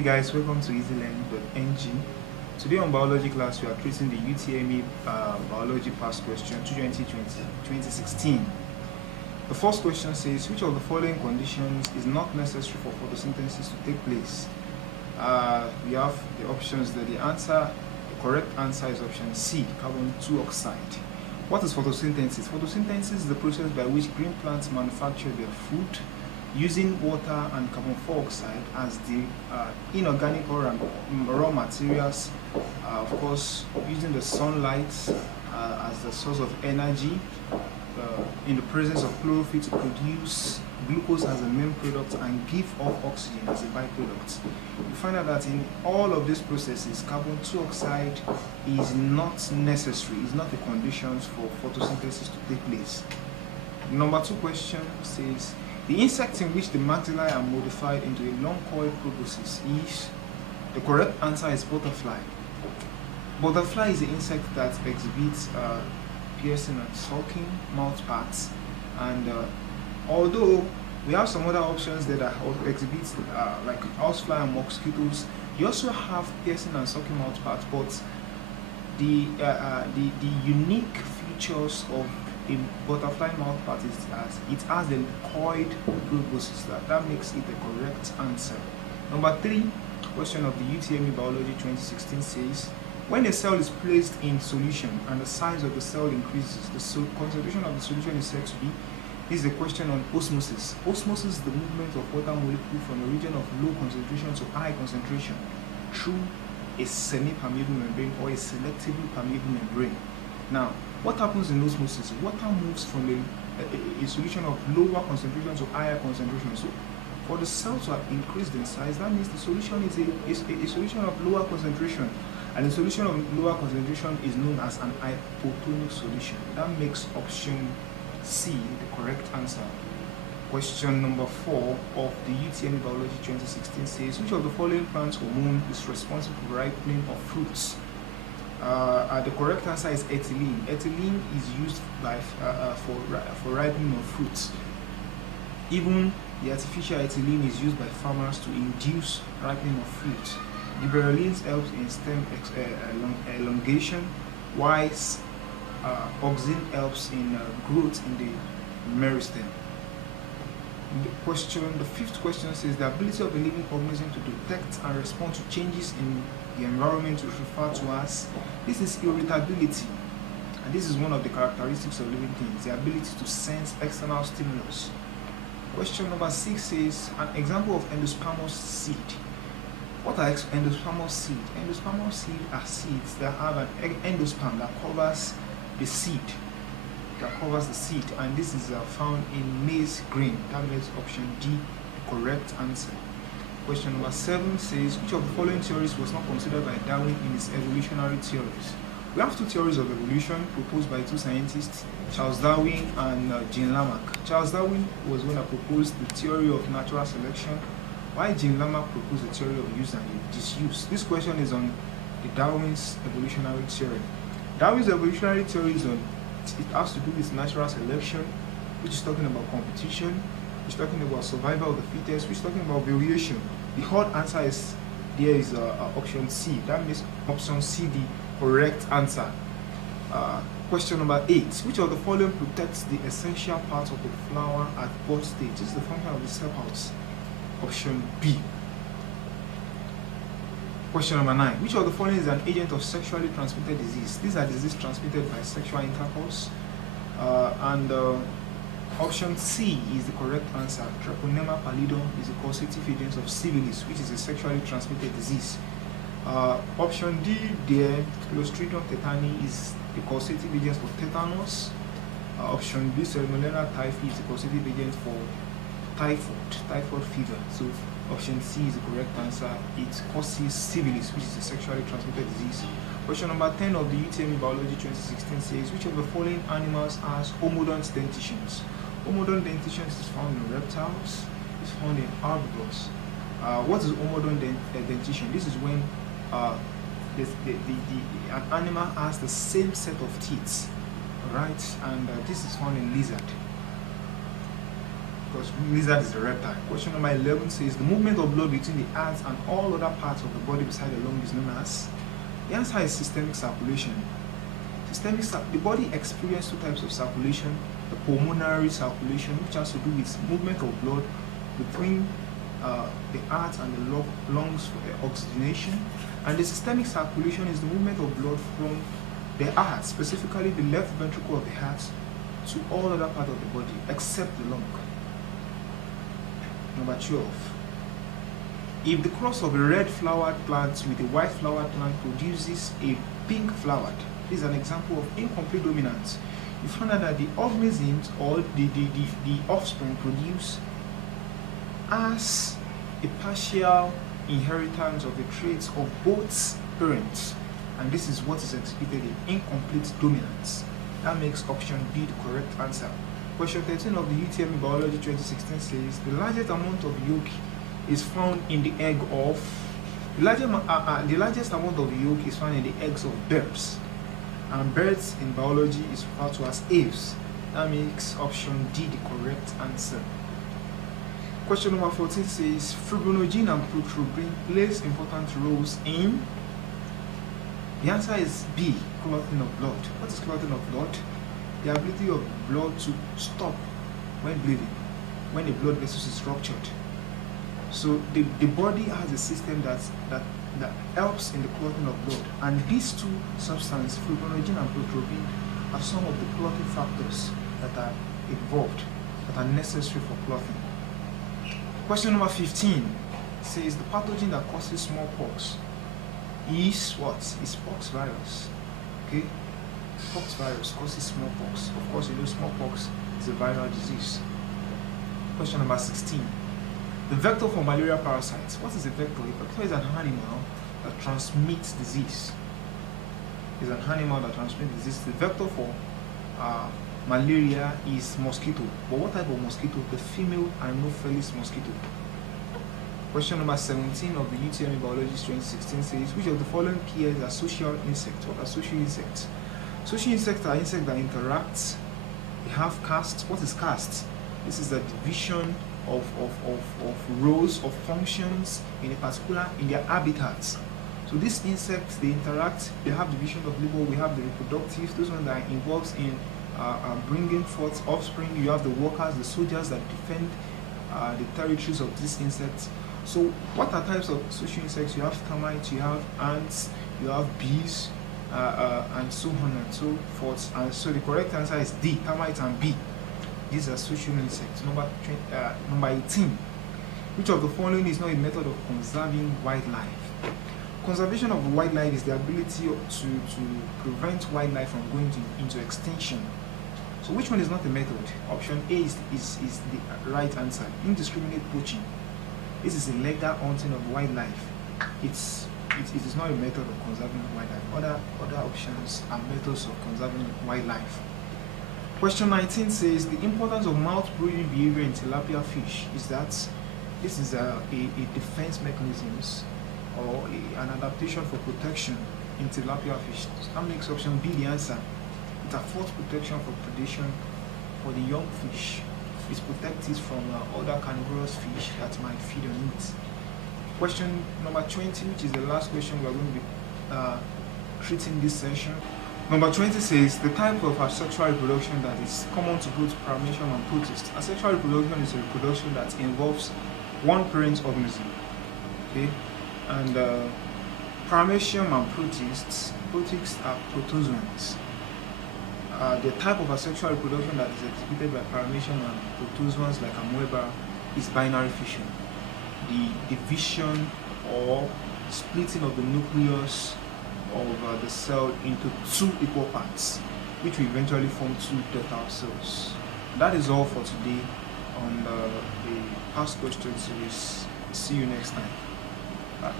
Hey guys, welcome to easylearning.ng. Today on biology class, we are treating the Utme biology past question 2016. The first question says, which of the following conditions is not necessary for photosynthesis to take place? We have the options that the correct answer is option C, carbon dioxide. What is photosynthesis? Photosynthesis is the process by which green plants manufacture their food using water and carbon dioxide as the inorganic or raw materials, of course using the sunlight as the source of energy in the presence of chlorophyll to produce glucose as a main product and give off oxygen as a byproduct. You find out that in all of these processes, carbon dioxide is not necessary, is not the conditions for photosynthesis to take place. Number 2 question says, the insect in which the maxilla are modified into a long-coiled proboscis is, the correct answer is butterfly. Butterfly is the insect that exhibits piercing and sucking mouth parts, and although we have some other options that exhibit like housefly and mosquitoes, you also have piercing and sucking mouth parts, but the unique features of a butterfly mouth part is as it has a coiled proboscis. That makes it the correct answer. Number 3 question of the Utme biology 2016 says, when a cell is placed in solution and the size of the cell increases, the concentration of the solution is said to be. This is a question on osmosis. Osmosis is the movement of water molecule from a region of low concentration to high concentration through a semi-permeable membrane or a selectively permeable membrane. Now, what happens in osmosis? Water moves from a solution of lower concentration to higher concentration. So, for the cell to have increased in size, that means the solution is a solution of lower concentration. And the solution of lower concentration is known as an hypotonic solution. That makes option C the correct answer. Question number 4 of the Utme biology 2016 says, which of the following plant hormone is responsible for ripening of fruits? The correct answer is ethylene. Ethylene is used for ripening of fruits. Even the artificial ethylene is used by farmers to induce ripening of fruit. Gibberellins helps in stem elongation, whilst auxin helps in growth in the meristem. The 5th question says, the ability of a living organism to detect and respond to changes in the environment is referred to as, this is irritability, and this is one of the characteristics of living things, the ability to sense external stimulus. Question number 6 says, an example of endospermous seed. What are endospermous seeds? Endospermous seeds are seeds that have an endosperm that covers the seed. And this is found in maize grain. That makes option D the correct answer. Question number 7 says, which of the following theories was not considered by Darwin in his evolutionary theories? We have 2 theories of evolution proposed by 2 scientists, Charles Darwin and Jean Lamarck. Charles Darwin was one that proposed the theory of natural selection, while Jean Lamarck proposed the theory of use and disuse. This question is on the Darwin's evolutionary theory. Darwin's evolutionary theory is on, it has to do with natural selection, which is talking about competition, which is talking about survival of the fittest, which is talking about variation. The hard answer is option C. That means option C the correct answer. Question number 8. Which of the following protects the essential parts of the flower at birth stage? This is the function of the cell house. Option B. Question number 9. Which of the following is an agent of sexually transmitted disease? These are diseases transmitted by sexual intercourse. Option C is the correct answer. Treponema pallidum is a causative agent of syphilis, which is a sexually transmitted disease. Option D, the Clostridium tetani is the causative agent for tetanus. Option B, Salmonella typhi is the causative agent for typhoid fever. So option C is the correct answer. It causes syphilis, which is a sexually transmitted disease. Question number 10 of the Utme biology 2016 says, which of the following animals has homodont dentitions? Homodont dentitions is found in reptiles, it's found in herbivores. What is homodont dentition? This is when an animal has the same set of teeth, right? And this is found in lizard. because lizard is a reptile. Question number 11 says the movement of blood between the heart and all other parts of the body beside the lung is known as. The answer is systemic circulation. The body experiences two types of circulation: the pulmonary circulation, which has to do with movement of blood between the heart and the lungs for oxygenation, and the systemic circulation is the movement of blood from the heart, specifically the left ventricle of the heart, to all other parts of the body except the lung. Number 12. If the cross of a red flowered plant with a white flowered plant produces a pink flowered, this is an example of incomplete dominance. You find out that the organisms or the offspring produce as a partial inheritance of the traits of both parents, and this is what is exhibited in incomplete dominance. That makes option B the correct answer. Question 13 of the Utme Biology 2016 says the largest amount of yolk is found in the egg of the largest amount of yolk is found in the eggs of birds, and birds in biology is referred to as aves. That makes option D the correct answer. Question number 14 says fibrinogen and prothrombin plays important roles in. The answer is B, clotting of blood. What is clotting of blood? The ability of blood to stop when bleeding, when the blood vessels is ruptured. So the body has a system that helps in the clotting of blood, and these two substances, fibrinogen and prothrombin, are some of the clotting factors that are involved, that are necessary for clotting. Question number 15 says the pathogen that causes smallpox is what? Is pox virus. Okay? Pox virus causes smallpox. Of course, you know smallpox is a viral disease. Question number 16. The vector for malaria parasites. What is a vector? A vector is an animal that transmits disease. Is an animal that transmits disease. The vector for malaria is mosquito. But what type of mosquito? The female Anopheles mosquito. Question number 17 of the Utme Biology 2016 says which of the following pairs are social insects? What are social insects? Social insects are insects that interact. They have caste. What is caste? This is the division of roles of functions in their habitats. So these insects, they interact, they have division of labor. We have the reproductive, those ones that are involved in bringing forth offspring. You have the workers, the soldiers that defend the territories of these insects. So what are types of social insects? You have termites, you have ants, you have bees, and so on and so forth. And so the correct answer is D, termites and bee. These are social insects. Number 18. Which of the following is not a method of conserving wildlife? Conservation of wildlife is the ability to prevent wildlife from going into extinction. So which one is not a method? Option A is the right answer. Indiscriminate poaching. This is illegal hunting of wildlife. It is not a method of conserving wildlife. Other options are methods of conserving wildlife. Question 19 says the importance of mouth-breathing behavior in tilapia fish is that this is a defense mechanisms or an adaptation for protection in tilapia fish. That makes option B the answer. It affords protection for predation for the young fish. It protects it from other carnivorous fish that might feed on it. Question number 20, which is the last question we are going to be treating this session. Number 20 says the type of asexual reproduction that is common to both paramecium and protists. Asexual reproduction is a reproduction that involves one parent organism. Okay, and paramecium and protists are protozoans. The type of asexual reproduction that is exhibited by paramecium and protozoans like amoeba is binary fission. The division or splitting of the nucleus of the cell into two equal parts, which will eventually form two ductal cells. That is all for today on the past question series. See you next time. Bye.